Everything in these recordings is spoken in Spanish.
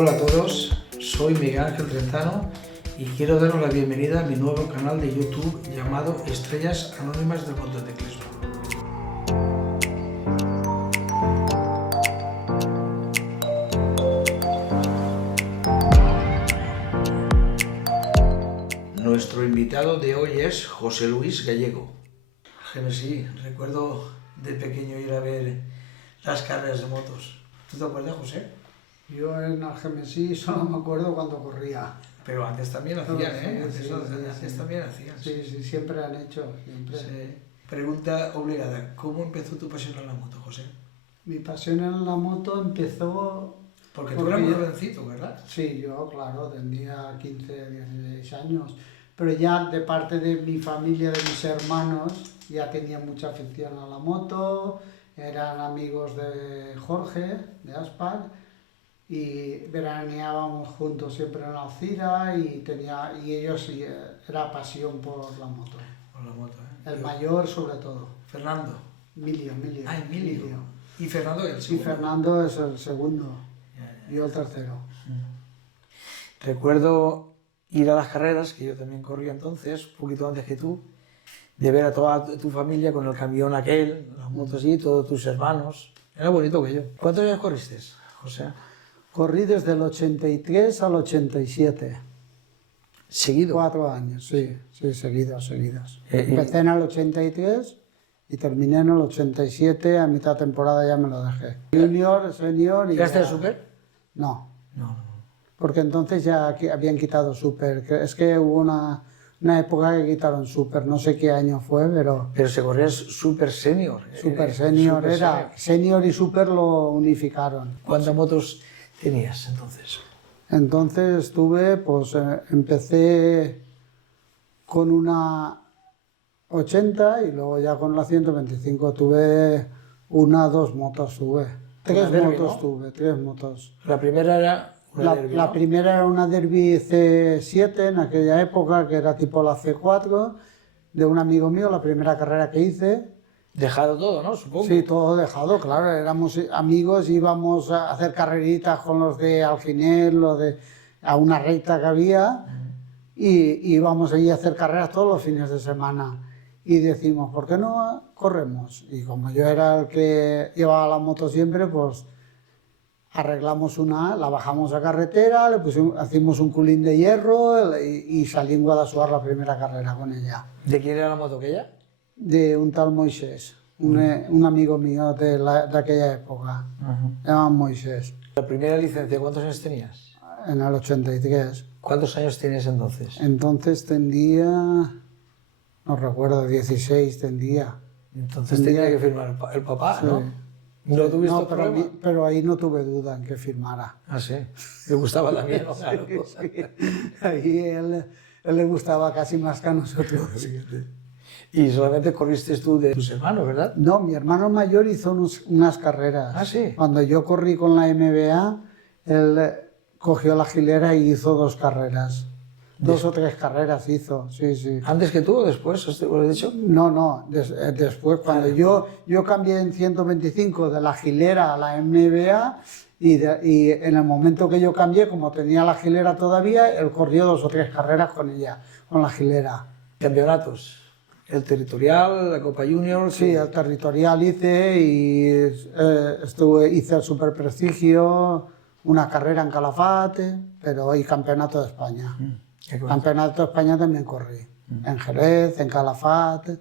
Hola a todos, soy Miguel Ángel Trentano y quiero daros la bienvenida a mi nuevo canal de YouTube llamado Estrellas Anónimas del Motociclismo. Nuestro invitado de hoy es José Luis Gallego. Sí, recuerdo de pequeño ir a ver las carreras de motos. ¿Tú te acuerdas, José? Yo en Algemesí solo me acuerdo cuando corría. Pero antes también hacían, ¿eh? Sí, Antes también hacían. Sí, siempre han hecho, siempre. Sí. Pregunta obligada, ¿cómo empezó tu pasión en la moto, José? Mi pasión en la moto empezó... Porque tú eras muy jovencito, ¿verdad? Sí, yo, claro, tendría 15, 16 años. Pero ya de parte de mi familia, de mis hermanos, ya tenía mucha afición a la moto. Eran amigos de Jorge, de Aspar, y veraneábamos juntos siempre en Alcira y ellos sí, era pasión por la moto. Por la moto, ¿eh? El mayor sobre todo. Fernando. Emilio. Ah, Emilio. ¿Y Fernando el segundo? Y Fernando es el segundo. Yo el tercero. Recuerdo ir a las carreras, que yo también corría entonces, un poquito antes que tú, de ver a toda tu familia con el camión aquel, las motos y todos tus hermanos. Era bonito que yo. ¿Cuántos años corriste, José? Corrí desde el 83 al 87. ¿Seguido? 4 años, sí, seguidos. Empecé en el 83 y terminé en el 87, a mitad de temporada ya me lo dejé. Junior, senior y... ¿Llegaste al Super? No. No. Porque entonces ya habían quitado Super. Es que hubo una época que quitaron Super, no sé qué año fue, pero... Pero se corría Super Senior. Super Senior era. Senior y Super lo unificaron. ¿Cuántas motos tenías entonces? Entonces empecé con una 80 y luego ya con la 125 tuve 2 motos tuve. 3 motos tuve, 3 motos. La primera era una Derby, La ¿no? primera era una Derby C7 en aquella época, que era tipo la C4, de un amigo mío, la primera carrera que hice. Dejado todo, ¿no? Supongo. Sí, todo dejado, claro, éramos amigos, íbamos a hacer carreritas con los de Alginer, a una recta que había, y íbamos allí a hacer carreras todos los fines de semana. Y decimos, ¿por qué no corremos? Y como yo era el que llevaba la moto siempre, pues arreglamos la bajamos a carretera, hicimos un culín de hierro y salí en Guadassuar la primera carrera con ella. ¿De quién era la moto aquella? De un tal Moisés, un amigo mío de aquella época, se llama Moisés. La primera licencia, ¿cuántos años tenías? En el 83. ¿Cuántos años tienes entonces? Entonces tendría, no recuerdo, 16 tendría. Entonces tenía que firmar el papá, Sí. ¿no? ¿No tuviste No, problema? pero ahí no tuve duda en que firmara. Ah, sí. Le gustaba también, ¿no? Claro. Sí. Ahí él le gustaba casi más que a nosotros. Y solamente corriste tú de tus hermanos, ¿verdad? No, mi hermano mayor hizo unas carreras. Ah, sí. Cuando yo corrí con la MBA, él cogió la Gilera y hizo 2 carreras. 2 o 3 carreras hizo, sí. ¿Antes que tú o después? ¿Lo he dicho? No, después, cuando yo cambié en 125 de la Gilera a la MBA, y en el momento que yo cambié, como tenía la Gilera todavía, él corrió 2 o 3 carreras con ella, con la Gilera. ¿Campeonatos? ¿El territorial, la Copa Junior? Sí, el territorial hice y hice el Super Prestigio, una carrera en Calafate, y campeonato de España. Campeonato de España también corrí, en Jerez, en Calafate,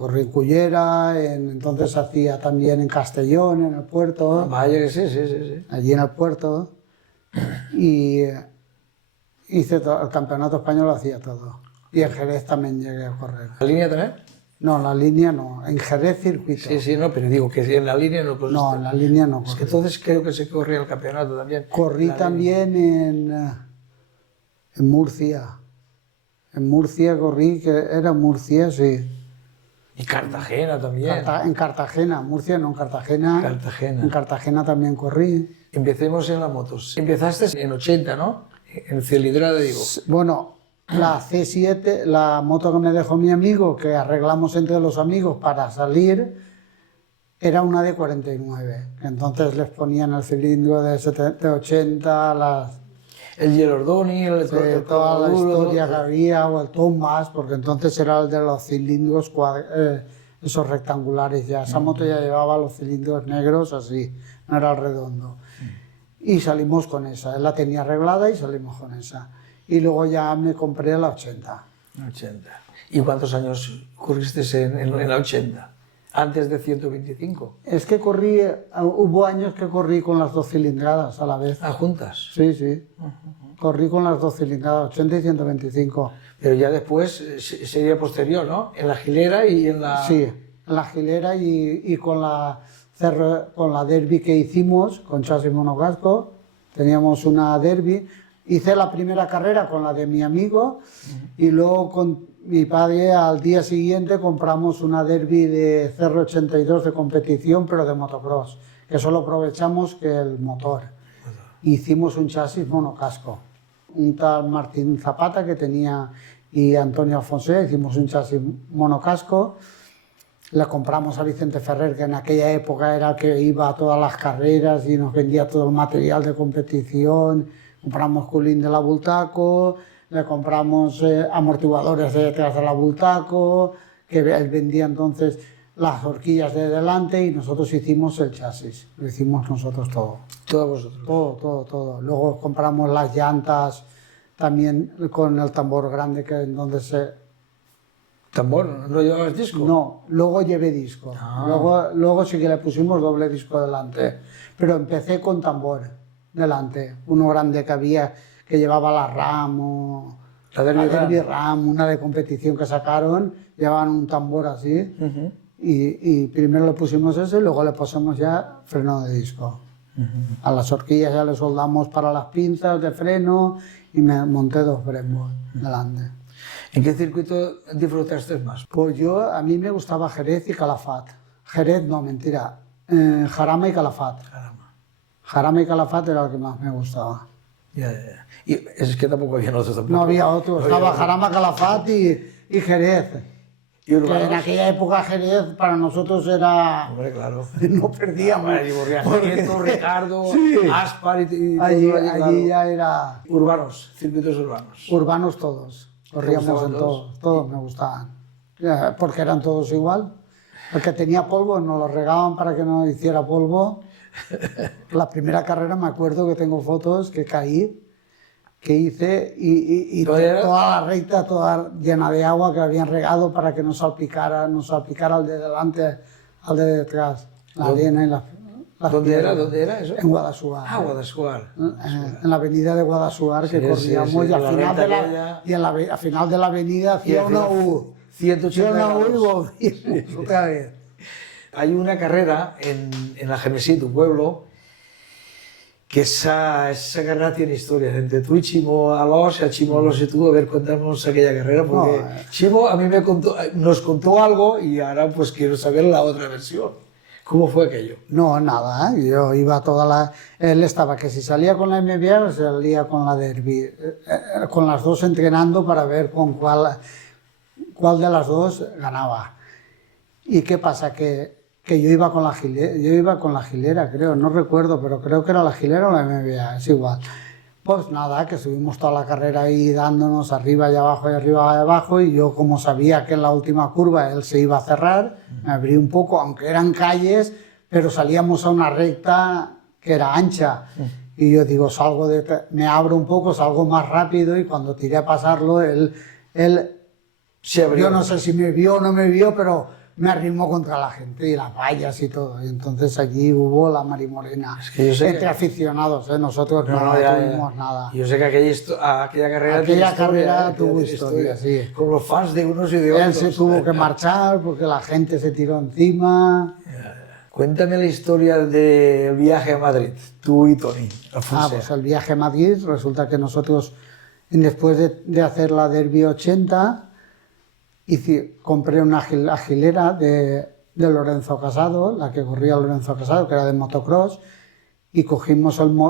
corrí en Cullera, entonces hacía también en Castellón, en el puerto. Vaya que sí. Allí en el puerto, y hice el campeonato español, lo hacía todo. Y en Jerez también llegué a correr. ¿La línea también? No, en la línea no, en Jerez circuito. Sí, no, pero digo que en la línea no corriste. No, en la línea no corrí. Es que entonces creo que se corría el campeonato también. Corrí también en Murcia. En Murcia corrí, que era Murcia, sí. Y Cartagena también. En Cartagena, Murcia no, en Cartagena. Cartagena. En Cartagena también corrí. Empecemos en las motos. Empezaste en 80, ¿no? En cilindrada, digo. Bueno, la C7, la moto que me dejó mi amigo, que arreglamos entre los amigos para salir, Era una de 49, entonces les ponían el cilindro de 80, El Giordoni, toda la Duro, historia que había, o el Thomas, porque entonces era el de los cilindros esos rectangulares ya. Esa moto ya llevaba los cilindros negros así, no era el redondo. Y salimos con esa, él la tenía arreglada y salimos con esa. Y luego ya me compré la 80. 80. ¿Y cuántos años corriste en la 80? Antes de 125. Es que hubo años que corrí con las 2 cilindradas a la vez. Ah, juntas. Sí, sí. Corrí con las 2 cilindradas, 80 y 125. Pero ya después sería posterior, ¿no? En la Gilera y en la... Sí, en la Gilera y con la Derby que hicimos, con chasis monocasco. Teníamos una Derby. Hice la primera carrera con la de mi amigo y luego con mi padre al día siguiente compramos una Derby de CR82 de competición, pero de motocross, que solo aprovechamos que el motor. Hicimos un chasis monocasco. Un tal Martín Zapata que tenía y Antonio Alfonso, hicimos un chasis monocasco. Le compramos a Vicente Ferrer, que en aquella época era el que iba a todas las carreras y nos vendía todo el material de competición. Compramos culín de la Bultaco, le compramos amortiguadores de detrás de la Bultaco, que él vendía entonces las horquillas de delante y nosotros hicimos el chasis, lo hicimos nosotros todo. Todos vosotros. Todo. Luego compramos las llantas también con el tambor grande que en donde se... ¿Tambor? ¿No llevabas disco? No, luego llevé disco. Luego sí que le pusimos doble disco delante, pero empecé con tambor delante, uno grande que había que llevaba la RAM, la Derby RAM, una de competición que sacaron, llevaban un tambor así y primero le pusimos ese y luego le pusimos ya freno de disco. A las horquillas ya le soldamos para las pinzas de freno y me monté 2 brembos delante. ¿En qué circuito disfrutaste más? Pues a mí me gustaba Jerez y Calafat. Jerez, no, mentira, Jarama y Calafat. Jarama y Calafat era el que más me gustaba. Ya. Y es que tampoco había otros tampoco. No había otros, estaba Jarama, Calafat y Jerez. ¿Y Urbanos? Que en aquella época Jerez para nosotros era... Hombre, claro. No perdíamos. Nieto, Ricardo, Sí. Aspar y todo Allí claro. ya era... Urbanos, circuitos urbanos. Urbanos todos. Corríamos gustaban en todos? todos me gustaban. Porque eran todos igual. El que tenía polvo nos lo regaban para que no hiciera polvo. La primera carrera me acuerdo que tengo fotos que caí, que hice y toda la recta toda llena de agua que habían regado para que no salpicara al de delante, al de detrás. La arena y las ¿Dónde piedras. era? ¿Dónde era eso? En Guadassuar. Ah, Guadassuar. En la avenida de Guadassuar que corríamos sí, y al la final recta al final de la avenida hacía una U. 180 Hacía una U y grados. volvíamos otra vez. Hay una carrera en la Genesí, tu pueblo, que esa carrera tiene historias. Entre tú y Chimo Alós, Chimo Alós y tú, a ver, cuéntanos aquella carrera, porque Chimo a mí nos contó algo y ahora pues quiero saber la otra versión. ¿Cómo fue aquello? No, nada, yo iba él estaba que si salía con la MBA, salía con la Derby, con las dos entrenando para ver con cuál de las dos ganaba. ¿Y qué pasa? Que yo iba con la Gilera, creo, no recuerdo, pero creo que era la Gilera o la MBA, es igual. Pues nada, que subimos toda la carrera ahí dándonos arriba y abajo y arriba y abajo, y yo como sabía que en la última curva él se iba a cerrar, me abrí un poco, aunque eran calles, pero salíamos a una recta que era ancha. Y yo digo, me abro un poco, salgo más rápido, y cuando tiré a pasarlo, él Se abrió. yo no sé si me vio o no me vio, pero me arrimó contra la gente y las vallas y todo. Y entonces allí hubo la marimorena. Es que yo sé entre aficionados, nosotros no tuvimos nada. Yo sé que aquella carrera tuvo historia, sí. Con los fans de unos y de otros. Él se tuvo que marchar porque la gente se tiró encima. Cuéntame la historia del viaje a Madrid, tú y Toni. Pues el viaje a Madrid, resulta que nosotros, después de hacer la Derby 80, compré una Gilera de Lorenzo Casado, la que corría Lorenzo Casado, que era de motocross, y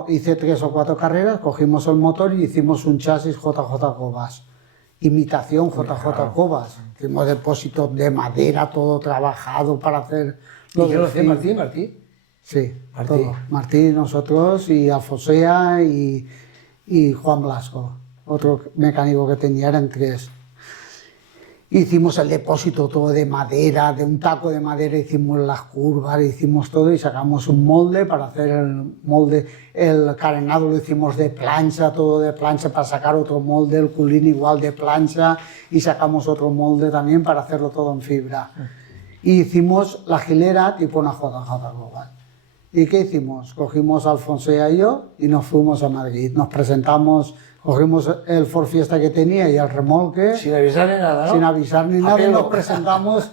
hice 3 o 4 carreras, cogimos el motor y hicimos un chasis JJ Cobas, imitación JJ Cobas. Hicimos depósitos de madera, todo trabajado para hacer ¿Y qué lo hacía Martí? Sí, Martí. todo. Martí, nosotros, y Alfonsea y Juan Blasco, otro mecánico que tenía, eran 3. Hicimos el depósito todo de madera, de un taco de madera hicimos las curvas, hicimos todo y sacamos un molde para hacer el molde. El carenado lo hicimos de plancha, todo de plancha para sacar otro molde, el culín igual de plancha y sacamos otro molde también para hacerlo todo en fibra. Y hicimos la hilera tipo una JJ Global. ¿Y qué hicimos? Cogimos a Alfonsea y yo y nos fuimos a Madrid. Nos presentamos, cogimos el Ford Fiesta que tenía y el remolque. Sin avisar ni nada, ¿no? Sin avisar ni nada, y nos presentamos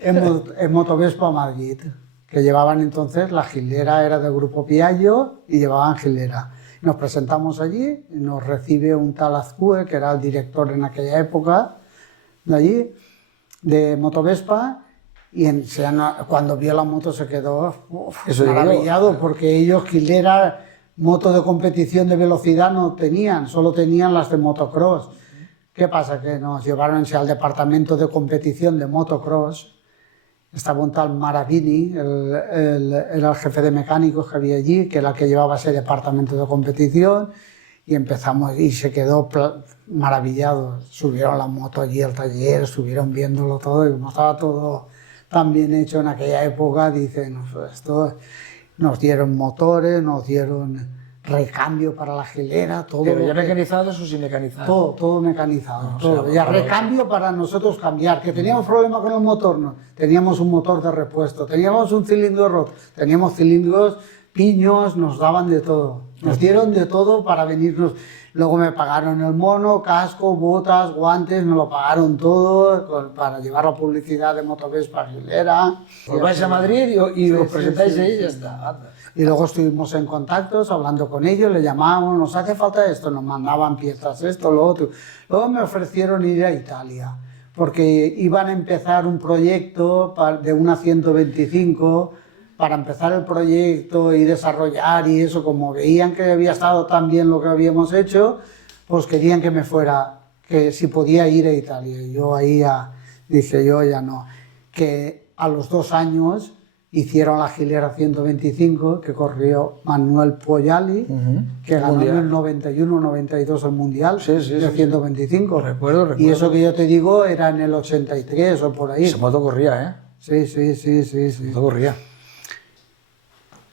en Motovespa Madrid, que llevaban entonces, la hilera era del grupo Piaggio y llevaban hilera. Nos presentamos allí y nos recibe un tal Azcue, que era el director en aquella época de allí, de Motovespa, y cuando vio la moto se quedó maravillado, porque ellos hilera, moto de competición de velocidad no tenían, solo tenían las de motocross. ¿Qué pasa? Que nos llevaron al departamento de competición de motocross. Estaba un tal Maravini, era el jefe de mecánicos que había allí, que era el que llevaba ese departamento de competición, y empezamos, y se quedó maravillado. Subieron la moto allí al taller, estuvieron viéndolo todo, y como estaba todo tan bien hecho en aquella época, dicen, esto, nos dieron motores, nos dieron recambio para la hilera, todo. ¿Pero ya mecanizados o sin mecanizar? Todo mecanizado, No, todo. O sea, y a recambio para nosotros cambiar, que teníamos problema con el motor, no. Teníamos un motor de repuesto, teníamos un cilindro roto, teníamos cilindros, piños, nos daban de todo. Nos dieron de todo para venirnos. Luego me pagaron el mono, casco, botas, guantes, me lo pagaron todo para llevar la publicidad de Motovespa hilera. Pues vais a Madrid y os Sí, presentáis sí, ahí y sí. ya está. Anda. Y luego estuvimos en contactos, hablando con ellos, le llamábamos, nos hace falta esto, nos mandaban piezas, esto, lo otro. Luego me ofrecieron ir a Italia, porque iban a empezar un proyecto de una 125, para empezar el proyecto y desarrollar y eso, como veían que había estado tan bien lo que habíamos hecho, pues querían que me fuera, que si podía ir a Italia. Y yo ahí dije, yo ya no. Que a los 2 años hicieron la hilera 125, que corrió Manuel Poyali, que ganó en el 91-92 el Mundial Sí, sí, de sí, 125. Recuerdo. Y eso que yo te digo era en el 83 o por ahí. Esa moto corría, ¿eh? Sí. Moto corría.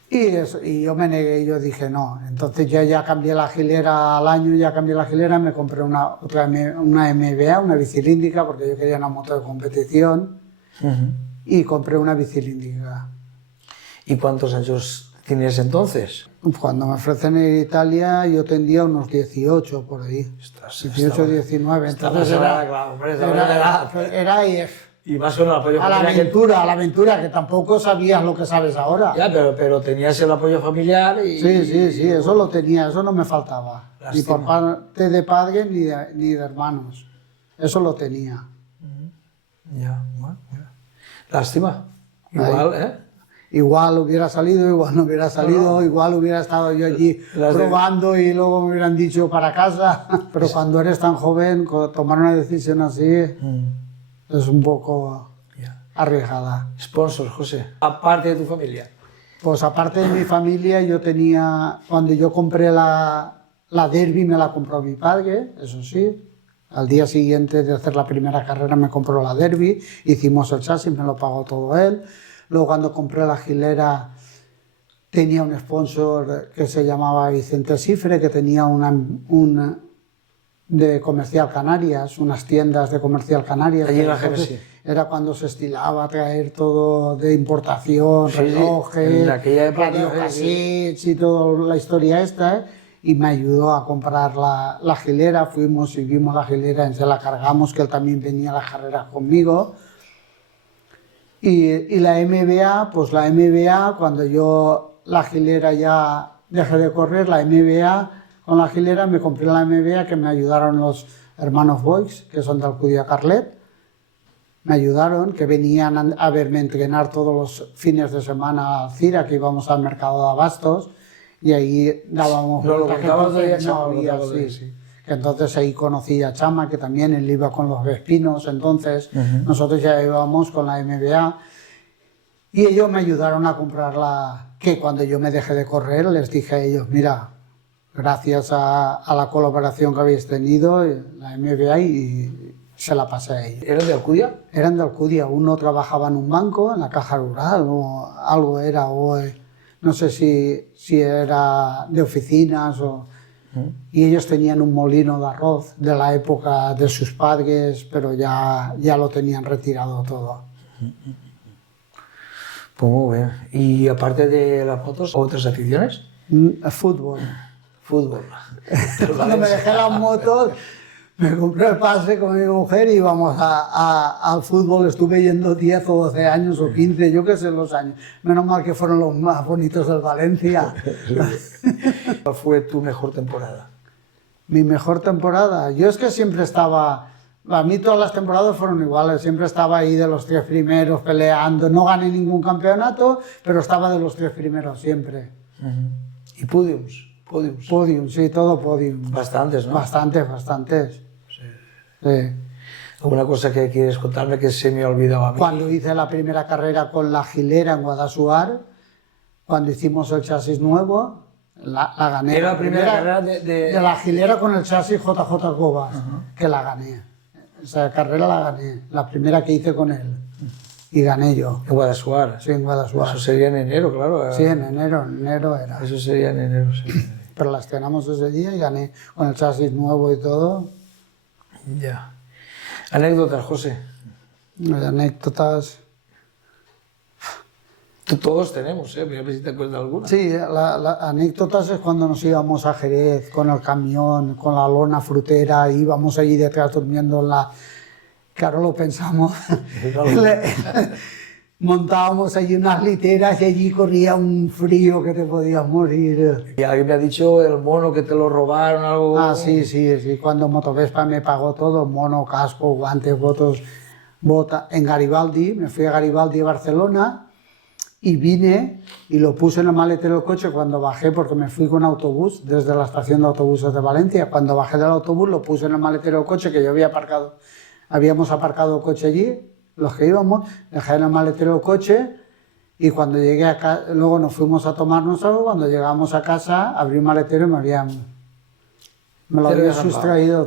Y yo me negué, yo dije no. Entonces yo ya cambié la hilera al año, me compré una MBA, una bicilíndrica, porque yo quería una moto de competición, y compré una bicilíndrica. ¿Y cuántos años tenías entonces? Cuando me ofrecen ir a Italia yo tendría unos 18 por ahí, 18, 19. Entonces era Y más con el apoyo a la familiar. aventura, que tampoco sabías lo que sabes ahora. Ya, pero tenías el apoyo familiar y... Sí, eso lo tenía, eso no me faltaba. Ni Lástima. por parte de padres ni de hermanos. Eso lo tenía. Ya, bueno, mira. Lástima. Igual, ¿eh? Igual hubiera salido, igual no hubiera salido, igual hubiera estado yo allí probando y luego me hubieran dicho para casa. Pero cuando eres tan joven, tomar una decisión así es un poco arriesgada. Sponsors, José. Aparte de tu familia. Pues aparte de mi familia, yo tenía, cuando yo compré la Derby, me la compró mi padre, eso sí. Al día siguiente de hacer la primera carrera me compró la Derby, hicimos el chasis, me lo pagó todo él. Luego cuando compré la hilera tenía un sponsor que se llamaba Vicente Cifre, que tenía una de Comercial Canarias, unas tiendas de Comercial Canarias. Allí en la Genesis. Era cuando se estilaba traer todo de importación, Sí, relojes, en aquella época, radiocassettes y toda la historia esta, y me ayudó a comprar la hilera. Fuimos y vimos la hilera, se la cargamos, que él también venía a las carreras conmigo. Y la MBA, pues la MBA, cuando yo la hilera ya dejé de correr, la MBA, con la hilera me compré la MBA, que me ayudaron los hermanos Boix, que son de Alcudia Carlet. Me ayudaron, que venían a verme entrenar todos los fines de semana al CIRA, que íbamos al mercado de abastos, y ahí dábamos... No, lo contabas de ella, no Chama, había, lo de- sí. Que entonces ahí conocí a Chama, que también él iba con los Vespinos, entonces nosotros ya íbamos con la MBA. Y ellos me ayudaron a comprarla, que cuando yo me dejé de correr les dije a ellos, mira, gracias a la colaboración que habéis tenido, la MBA, y se la pasé a ellos. ¿Eres de Alcudia? Eran de Alcudia, uno trabajaba en un banco, en la caja rural, o algo era, o no sé si era de oficinas, y ellos tenían un molino de arroz de la época de sus padres, pero ya lo tenían retirado todo. Pues muy bien. ¿Y aparte de las motos, otras aficiones? Fútbol. Fútbol. Cuando me dejé las motos, me compré el pase con mi mujer y íbamos al fútbol. Estuve yendo 10 o 12 años o 15, yo qué sé los años. Menos mal que fueron los más bonitos del Valencia. ¿Cuál fue tu mejor temporada? Mi mejor temporada, yo es que siempre estaba, a mí todas las temporadas fueron iguales, siempre estaba ahí de los 3 primeros peleando, no gané ningún campeonato, pero estaba de los 3 primeros siempre. ¿Y podiums? Podiums. Podium, sí, todo podium. Bastantes, ¿no? Bastantes. Sí. ¿Alguna cosa que quieres contarme que se me ha olvidado a mí? Cuando hice la primera carrera con la Gilera en Guadassuar, cuando hicimos el chasis nuevo, la gané. Era la primera carrera de la Gilera con el chasis JJ Cobas, que la gané. Esa carrera la gané, la primera que hice con él. Y gané yo. En Guadassuar. Sí, en Guadassuar. Eso sería en enero, claro. Sí, en enero era. Eso sería en enero, sí. Pero la estrenamos ese día y gané con el chasis nuevo y todo. Ya. Anécdotas, José. Anécdotas. Todos tenemos, ¿eh? Voy a ver si te acuerdas de alguna. Sí, las anécdotas es cuando nos íbamos a Jerez con el camión, con la lona frutera, íbamos allí detrás durmiendo en la... Claro, lo pensamos. Montábamos allí unas literas y allí corría un frío que te podías morir. Y alguien me ha dicho el mono que te lo robaron, algo... Ah, sí. Cuando Motovespa me pagó todo, mono, casco, guantes, bota. En Garibaldi, me fui a Garibaldi, Barcelona, y vine y lo puse en el maletero del coche cuando bajé, porque me fui con autobús desde la estación de autobuses de Valencia. Cuando bajé del autobús lo puse en el maletero del coche que yo habíamos aparcado el coche allí, los que íbamos, dejé en el maletero del coche y cuando llegué a casa, luego nos fuimos a tomarnos algo, cuando llegamos a casa abrí el maletero y me lo habían sustraído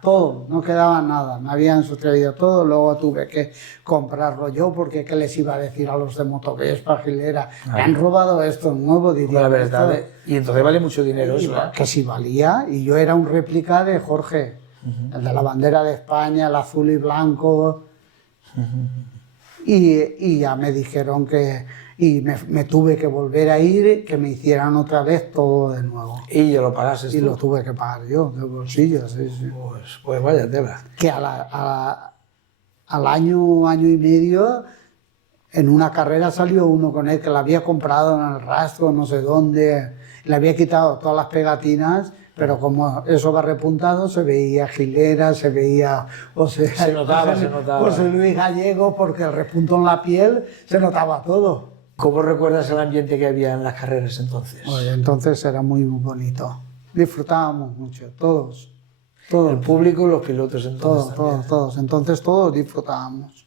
todo, no quedaba nada, me habían sustraído todo, luego tuve que comprarlo yo porque qué les iba a decir a los de Motovespa, Gilera, me han robado esto nuevo, diría. La verdad, y entonces vale mucho dinero eso, ¿eh? Que sí valía, y yo era un réplica de Jorge, el de la bandera de España, el azul y blanco, y ya me dijeron que, y me tuve que volver a ir, que me hicieran otra vez todo de nuevo. Y yo lo pagaste tú. Y lo tuve que pagar yo, de bolsillo, sí. Pues vaya tela. Que al año y medio, en una carrera salió uno con él que la había comprado en el rastro, no sé dónde, le había quitado todas las pegatinas, pero como eso va repuntado, se veía Gilera, se veía... Se notaba. José Luis Gallego, porque el repunto en la piel se notaba todo. ¿Cómo recuerdas el ambiente que había en las carreras entonces? Oye, entonces era muy bonito. Disfrutábamos mucho, todos. El público y los pilotos entonces. Todos. Entonces todos disfrutábamos.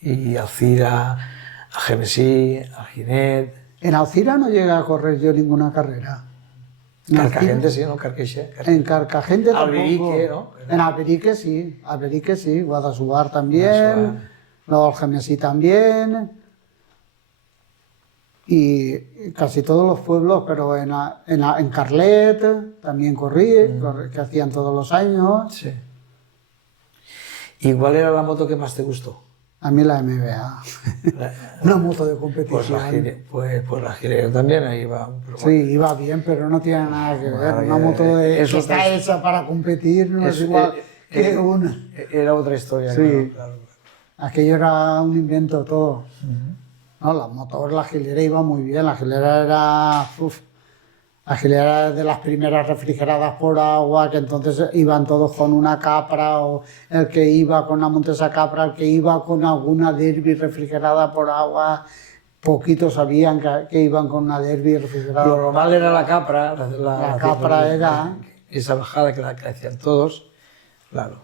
Y Alcira, a Gemesí, a Ginet... En Alcira no llegué a correr yo ninguna carrera. Carcagente sí, ¿no? Carqueixe. En Carcagente tampoco. Alberique, ¿no? En Alberique sí. Guadassuar también. Luego el Gemesí también. Y casi todos los pueblos, pero en Carlet también corrí, que hacían todos los años. Sí. ¿Y cuál era la moto que más te gustó? A mí la MBA, una moto de competición. Pues la Gilera también ahí va. Sí, iba bien, pero no tiene nada que ver. Una moto que está hecha para competir no es igual que una. Era otra historia. Sí, claro. Aquello era un invento todo. No, la moto, la Gilera iba muy bien. La Gilera era... La Gilera era de las primeras refrigeradas por agua, que entonces iban todos con una Capra, o el que iba con una Montesa Capra, el que iba con alguna Derby refrigerada por agua, poquitos sabían que iban con una Derby refrigerada. Lo normal era la Capra. La Capra era... Esa bajada que la hacían todos, claro.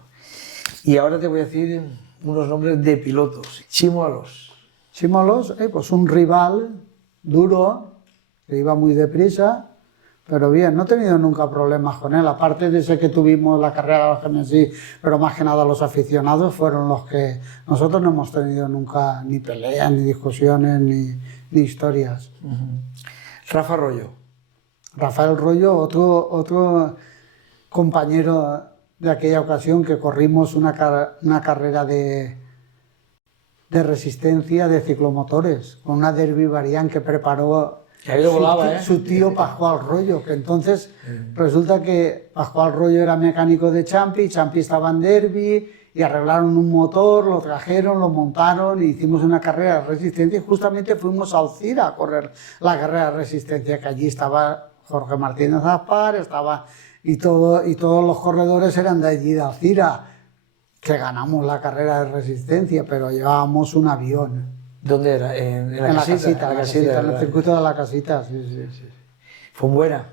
Y ahora te voy a decir unos nombres de pilotos. Chimo Alós. Chimolos, pues un rival duro, que iba muy deprisa, pero bien, no he tenido nunca problemas con él, aparte de ese que tuvimos la carrera de Algemesí, pero más que nada los aficionados fueron los que... Nosotros no hemos tenido nunca ni peleas, ni discusiones, ni historias. Rafa Rollo. Rafael Rollo, otro compañero de aquella ocasión que corrimos una carrera de resistencia de ciclomotores, con una Derby Variant que preparó Que ahí lo volaba, su tío Pascual Rollo, que entonces resulta que Pascual Rollo era mecánico de Champi estaba en Derby y arreglaron un motor, lo trajeron, lo montaron y hicimos una carrera de resistencia y justamente fuimos a Alcira a correr la carrera de resistencia, que allí estaba Jorge Martínez Aspar, y todos los corredores eran de allí de Alcira, que ganamos la carrera de resistencia, pero llevábamos un avión. ¿Dónde era? En la casita, en el circuito de la casita, sí. Fue buena.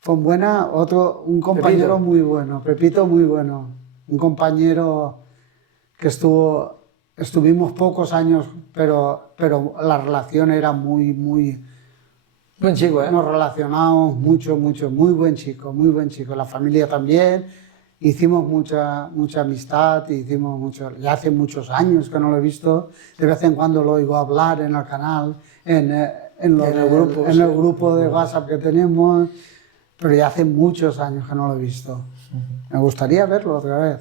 Fonbuena, un compañero Pepito. muy bueno, Pepito muy bueno, un compañero que estuvimos pocos años, pero la relación era muy Buen chico, ¿eh? nos relacionamos mucho, muy buen chico, la familia también, hicimos mucha amistad, ya hace muchos años que no lo he visto, de vez en cuando lo oigo hablar en el canal, en el grupo de WhatsApp que tenemos, pero ya hace muchos años que no lo he visto. Me gustaría verlo otra vez.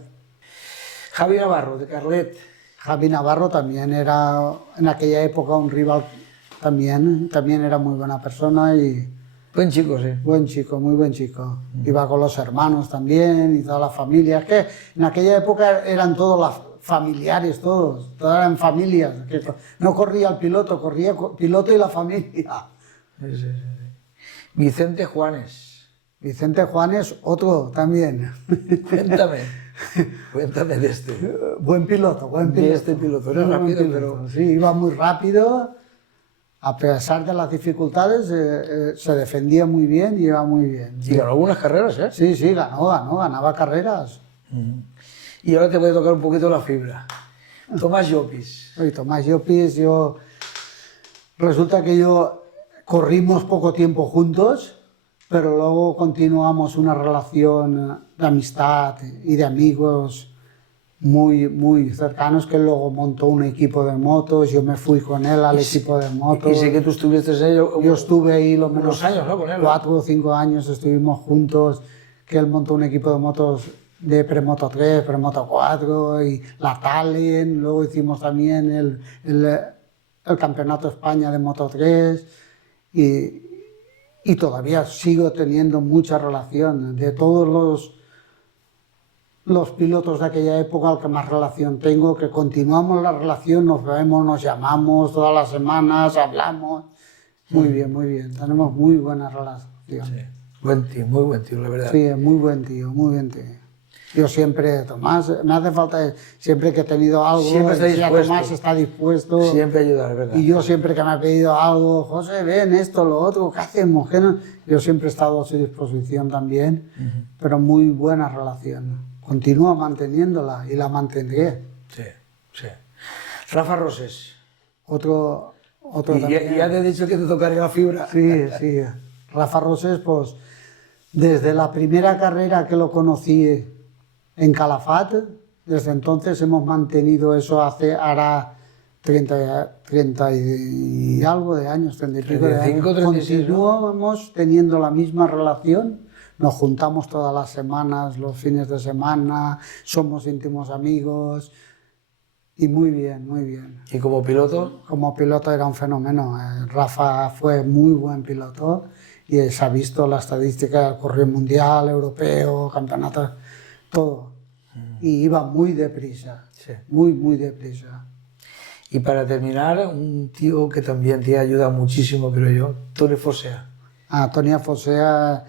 Javi Navarro, de Carlet. Javi Navarro también era en aquella época un rival, también era muy buena persona y Buen chico, sí. buen chico, muy buen chico. Iba con los hermanos también y toda la familia. Es que en aquella época eran todos los familiares, todos eran familias. Que no corría el piloto, corría el piloto y la familia. Sí. Vicente Juanes. Vicente Juanes, otro también. Cuéntame de este. Buen piloto. De este piloto, era Muy buen rápido, piloto. pero... Sí, iba muy rápido. A pesar de las dificultades, se defendía muy bien y iba muy bien. Y ganó algunas carreras, ¿eh? Sí, ganaba carreras. Y ahora te voy a tocar un poquito la fibra. Tomás Llopis. Oye, Tomás Llopis, resulta que corrimos poco tiempo juntos, pero luego continuamos una relación de amistad y de amigos muy cercanos, que luego montó un equipo de motos, yo me fui con él al equipo de motos. Y sé que tú estuviste en ello. Yo estuve ahí lo menos unos años, ¿no? Con él. 4 o 5 años estuvimos juntos, que él montó un equipo de motos de Premoto 3, Premoto 4 y la Talent, luego hicimos también el Campeonato España de Moto 3 y todavía sigo teniendo mucha relación. De todos los pilotos de aquella época, al que más relación tengo, que continuamos la relación, nos vemos, nos llamamos todas las semanas, hablamos. Muy bien, tenemos muy buena relación. Sí. Buen tío, muy buen tío, la verdad. Sí, muy buen tío. Yo siempre, Tomás, me hace falta, siempre que he tenido algo, Siempre está dispuesto. Tomás está dispuesto. Siempre ayudar, ¿verdad? Y yo siempre que me ha pedido algo, José, ven esto, lo otro, ¿qué hacemos? ¿Qué no? Yo siempre he estado a su disposición también, pero muy buena relación. Continúo manteniéndola y la mantendré. Sí. Rafa Roses. Otro Y también. ya te he dicho que te tocaría la fibra. Sí. Rafa Roses, pues, desde la primera carrera que lo conocí en Calafat, desde entonces hemos mantenido eso hará 30 y algo de años, 30 y pico de 35, años. 36, ¿no? Continuamos teniendo la misma relación, nos juntamos todas las semanas, los fines de semana, somos íntimos amigos y muy bien. ¿Y como piloto? Como piloto era un fenómeno. Rafa fue muy buen piloto y se ha visto la estadística del correo mundial, europeo, campeonatos, todo. Y iba muy deprisa, Sí. muy deprisa. Y para terminar, un tío que también te ayuda muchísimo, creo yo, Toni Fosea. Tonia Fosea.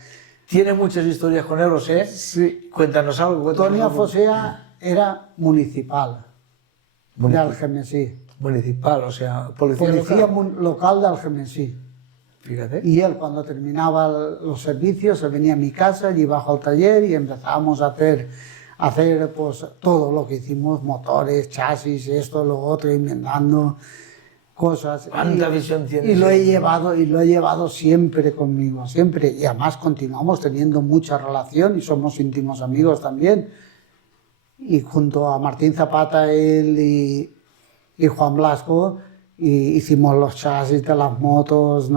Tienes muchas historias con él, lo sé. Sí. Cuéntanos algo. Tonia Fosea era municipal de Algemesí. Municipal, o sea, policía Policía local. local de Algemesí. Fíjate. Y él, cuando terminaba los servicios, se venía a mi casa, y bajo al taller y empezábamos a hacer pues, todo lo que hicimos, motores, chasis, esto, lo otro, inventando. cosas. ¿Cuánta visión tienes? Y lo he llevado siempre conmigo, siempre. Y además continuamos teniendo mucha relación y somos íntimos amigos también. Y junto a Martín Zapata, él y Juan Blasco, hicimos los chasis de las motos,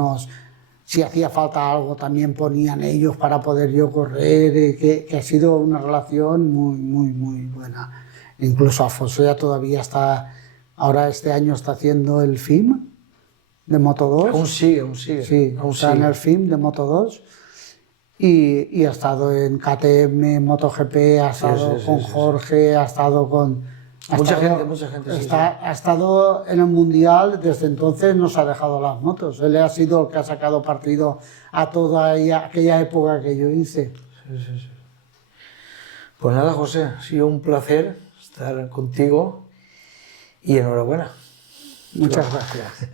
si hacía falta algo también ponían ellos para poder yo correr, que ha sido una relación muy, muy, muy buena. Incluso Afonso ya todavía está, ahora este año está haciendo el FIM de Moto 2. Aún sigue. Sí, aún está en sigue. el FIM de Moto 2 y ha estado en KTM, MotoGP, ha estado con Jorge, ha estado con... Mucha gente, sí. Ha estado en el Mundial, desde entonces nos ha dejado las motos. Él ha sido el que ha sacado partido a toda aquella época que yo hice. Sí. Pues nada, José, ha sido un placer estar contigo y enhorabuena. Muchas gracias.